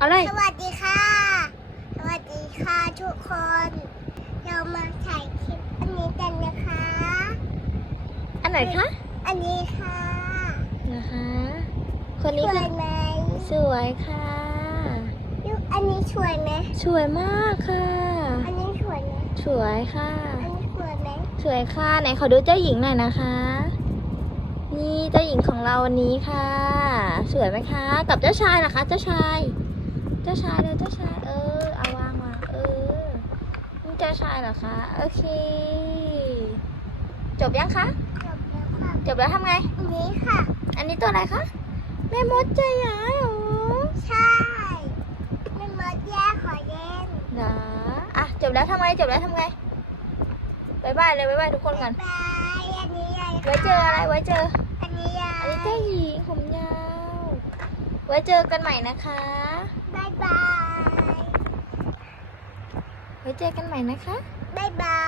อะไรสวัสดีค่ะ สวัสดีค่ะทุกคน เรามาถ่ายคลิปอันนี้กันนะคะ อันไหนคะอันนี้ค่ะนะคะคนสนี้วคือยไหมสวยค่ะ ลูกอันนี้สวยไหมสวยมากค่ะ อันนี้สวยไหมสวยค่ะ อันนี้สวยไหมสวยค่ะไหนขอดูเจ้าหญิงหน่อยนะคะ นี่เจ้าหญิงของเราวันนี้ค่ะ สวยไหมคะ กับเจ้าชายนะคะ เจ้าชาย เจ้าชายเลยเจ้าชาย เออเอาวางวางเออนี่เจ้าชายเหรอคะ โอเค จบยังคะจบแล้วค่ะจบแล้วทำไง อันนี้ค่ะ อันนี้ตัวอะไรคะ แม่มดใจร้ายเหรอใช่ไม่มดแย่ขอเล่นเหรออะจบแล้วทำไงจบแล้วทำไงบายบายเลยบายบายทุกคนก่อนบายอันนี้อะไรไว้เจออะไรไว้เจอ อันนี้ยา อันนี้เจ้าหญิงผมยาว ไว้เจอกันใหม่นะคะ บายบาย ไว้เจอกันใหม่นะคะ บายบาย